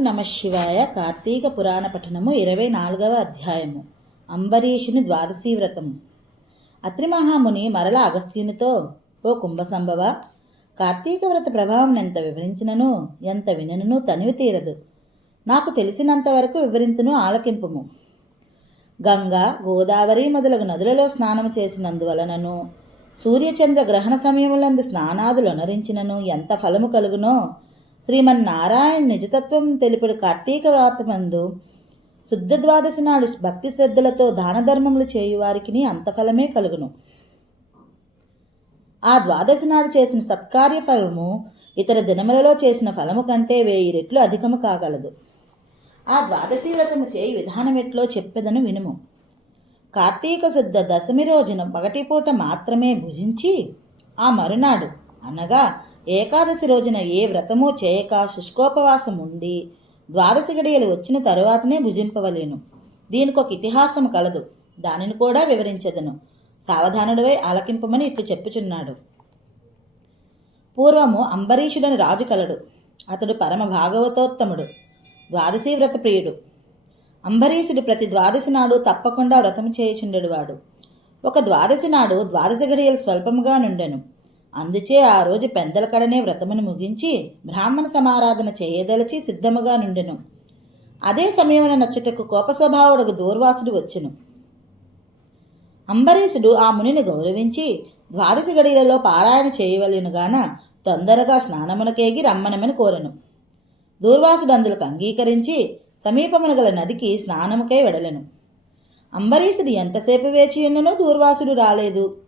నమ శివాయ. కార్తీక పురాణ పఠనము ఇరవై నాలుగవ అధ్యాయము. అంబరీషుని ద్వాదశీ వ్రతము అత్రి మహాముని మరల అగస్త్యునితో ఓ కుంభసంభవ కార్తీక వ్రత ప్రభావం ఎంత వివరించినను ఎంత వినను తనివి తీరదు. నాకు తెలిసినంత వరకు వివరింతును ఆలకింపుము. గంగా గోదావరి మొదలగు నదులలో స్నానము చేసినందువలనను సూర్యచంద్ర గ్రహణ సమయములందు స్నానాదులు అనరించినను ఎంత ఫలము కలుగునో శ్రీమన్నారాయణ నిజతత్వం తెలుపుడు కార్తీక వ్రాతమందు శుద్ధ ద్వాదశి నాడు భక్తి శ్రద్ధలతో దాన ధర్మములు చేయువారికి అంతఫలమే కలుగును. ఆ ద్వాదశి నాడు చేసిన సత్కార్య ఫలము ఇతర దినములలో చేసిన ఫలము కంటే వెయ్యి రెట్లు అధికము కాగలదు. ఆ ద్వాదశి వ్రతము చేయి విధానం ఎట్లో చెప్పెదను వినుము. కార్తీక శుద్ధ దశమి రోజున పగటిపూట మాత్రమే భుజించి ఆ మరునాడు అనగా ఏకాదశి రోజున ఏ వ్రతము చేయక శుష్కోపవాసం ఉండి ద్వాదశి గడియలు వచ్చిన తరువాతనే భుజింపవలేను. దీనికి ఒక ఇతిహాసం కలదు. దానిని కూడా వివరించెదను. సావధానుడివై ఆలకింపమని ఇట్లు చెప్పుచున్నాడు. పూర్వము అంబరీషుడని రాజు కలడు. అతడు పరమ భాగవతోత్తముడు. ద్వాదశీ వ్రత ప్రియుడు. అంబరీషుడు ప్రతి ద్వాదశి నాడు తప్పకుండా వ్రతం చేయుచుండెడు వాడు. ఒక ద్వాదశి నాడు ద్వాదశ గడియలు స్వల్పముగా నుండెను. అందుచే ఆ రోజు పెందల కడనే వ్రతమును ముగించి బ్రాహ్మణ సమారాధన చేయదలచి సిద్ధముగా నుండెను. అదే సమయమున నచ్చటకు కోపస్వభావుడకు దూర్వాసుడు వచ్చెను. అంబరీషుడు ఆ మునిని గౌరవించి ద్వాదశి గడియలలో పారాయణ చేయవలెను గాన తొందరగా స్నానమునకేగి రమ్మనమని కోరెను. దూర్వాసుడు అందులకు అంగీకరించి సమీపమున గల నదికి స్నానముకై వెడలెను. అంబరీషుడు ఎంతసేపు వేచి ఉన్ననో దూర్వాసుడు రాలేదు.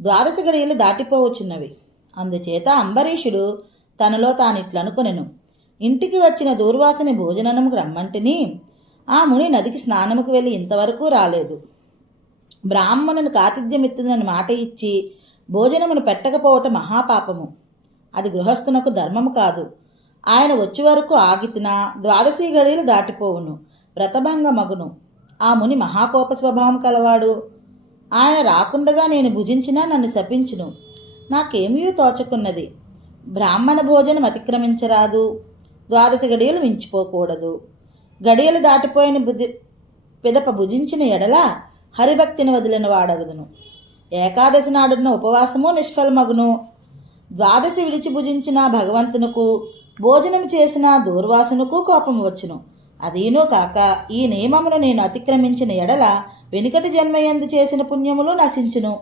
ద్వాదశ గడియలు దాటిపోవచ్చున్నవి. అందుచేత అంబరీషుడు తనలో తానిట్లనుకొనెను. ఇంటికి వచ్చిన దూర్వాసని భోజనముకు రమ్మంటిని ఆ ముని నదికి స్నానముకు వెళ్ళి ఇంతవరకు రాలేదు. బ్రాహ్మణుని కాతిథ్యమిత్తునని మాట ఇచ్చి భోజనమును పెట్టకపోవటం మహాపాపము. అది గృహస్థునకు ధర్మము కాదు. ఆయన వచ్చే వరకు ఆగితిన ద్వాదశీ గడియలు దాటిపోవును వ్రతభంగమగును ఆ ముని మహాకోప స్వభావం కలవాడు. ఆయన రాకుండగా నేను భుజించినా నన్ను శపించును. నాకేమీ తోచకున్నది. బ్రాహ్మణ భోజనం అతిక్రమించరాదు. ద్వాదశి గడియలు మించిపోకూడదు. గడియలు దాటిపోయిన బుద్ధి పిదప భుజించిన ఎడల హరిభక్తిని వదిలిన వాడగుదును. ఏకాదశి నాడున్న ఉపవాసము నిష్ఫలమగును. ద్వాదశి విడిచి భుజించిన భగవంతునకు భోజనం చేసిన దూర్వాసునకు కోపం వచ్చును. అదీనూ కాక ఈ నియమమును నేను అతిక్రమించిన ఎడల వెనుకటి జన్మయందు చేసిన పుణ్యములు నశించును.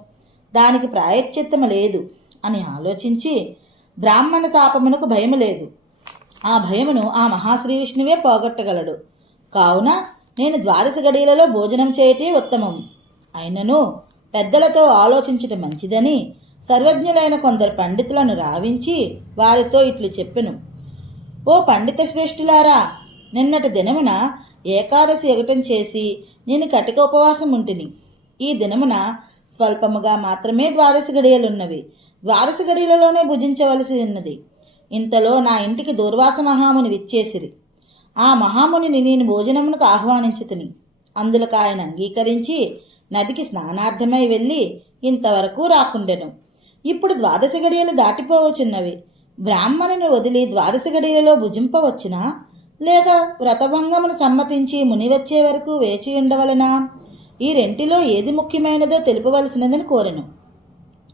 దానికి ప్రాయశ్చిత్తము లేదు అని ఆలోచించి బ్రాహ్మణ శాపమునకు భయము లేదు. ఆ భయమును ఆ మహాశ్రీ విష్ణువే పోగొట్టగలడు. కావున నేను ద్వాదశ గడియలలో భోజనం చేయటే ఉత్తమం. అయినను పెద్దలతో ఆలోచించటం మంచిదని సర్వజ్ఞులైన కొందరు పండితులను రావించి వారితో ఇట్లు చెప్పెను. ఓ పండిత శ్రేష్ఠులారా నిన్నటి దినమున ఏకాదశి ఎగటం చేసి నేను కటిక ఉపవాసం ఉంటిని. ఈ దినమున స్వల్పముగా మాత్రమే ద్వాదశి గడియలున్నవి. ద్వాదశి గడియలలోనే భుజించవలసి ఉన్నది. ఇంతలో నా ఇంటికి దూర్వాస మహాముని విచ్చేసిరి. ఆ మహామునిని నేను భోజనమునకు ఆహ్వానించుతుని. అందులకు ఆయన అంగీకరించి నదికి స్నానార్థమై వెళ్ళి ఇంతవరకు రాకుండెను. ఇప్పుడు ద్వాదశ గడియలు దాటిపోవచ్చున్నవి. బ్రాహ్మణుని వదిలి ద్వాదశ గడియలో భుజింపవచ్చునా? లేక వ్రతభంగమును సమ్మతించి ముని వచ్చే వరకు వేచి ఉండవలనా? ఈ రెంటిలో ఏది ముఖ్యమైనదో తెలుపవలసినదని కోరెను.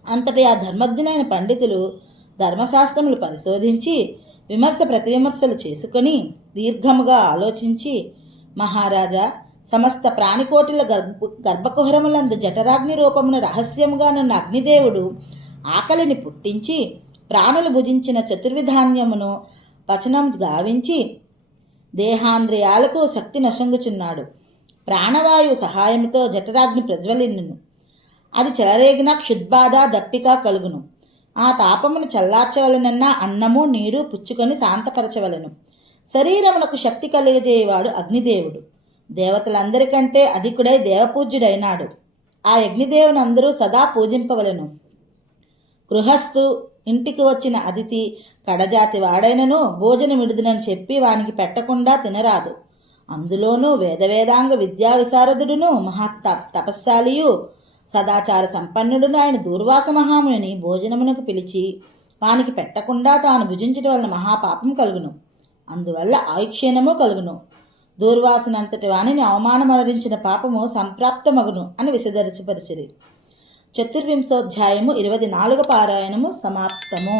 అంతటి ఆ ధర్మజ్ఞులైన పండితులు ధర్మశాస్త్రములు పరిశోధించి విమర్శ ప్రతివిమర్శలు చేసుకొని దీర్ఘముగా ఆలోచించి మహారాజా సమస్త ప్రాణికోటిల గర్భ గర్భకుహరములందు జఠరాగ్ని రూపమున రహస్యముగా నున్న అగ్నిదేవుడు ఆకలిని పుట్టించి ప్రాణులు భుజించిన చతుర్విధాన్యమును పచనం గావించి దేహాంద్రియాలకు శక్తి నశంగుచున్నాడు. ప్రాణవాయువు సహాయంతో జఠరాగ్ని ప్రజ్వలిన్ను అది చెలరేగిన క్షుద్బాధ దప్పిక కలుగును. ఆ తాపమును చల్లార్చవలనన్న అన్నము నీరు పుచ్చుకొని శాంతపరచవలను. శరీరమునకు శక్తి కలిగజేయవాడు అగ్నిదేవుడు. దేవతలందరికంటే అధికుడై దేవపూజ్యుడైనాడు. ఆ అగ్నిదేవుని అందరూ సదా పూజింపవలను. గృహస్థు ఇంటికి వచ్చిన అతిథి కడజాతి వాడైనను భోజనం విడుదలని చెప్పి వానికి పెట్టకుండా తినరాదు. అందులోనూ వేదవేదాంగ విద్యా విశారదుడును మహత్ తపస్శాలియు సదాచార సంపన్నుడును ఆయన దూర్వాస మహాముని భోజనమునకు పిలిచి వానికి పెట్టకుండా తాను భుజించడం వలన మహాపాపం కలుగును. అందువల్ల ఆయుక్షీణము కలుగును. దూర్వాసునంతటి వాణిని అవమానమరించిన పాపము సంప్రాప్తమగును అని విశదర్శపరిచిరి చతుర్వింశోధ్యాయము ఇరవై నాలుగు పారాయణము సమాప్తము.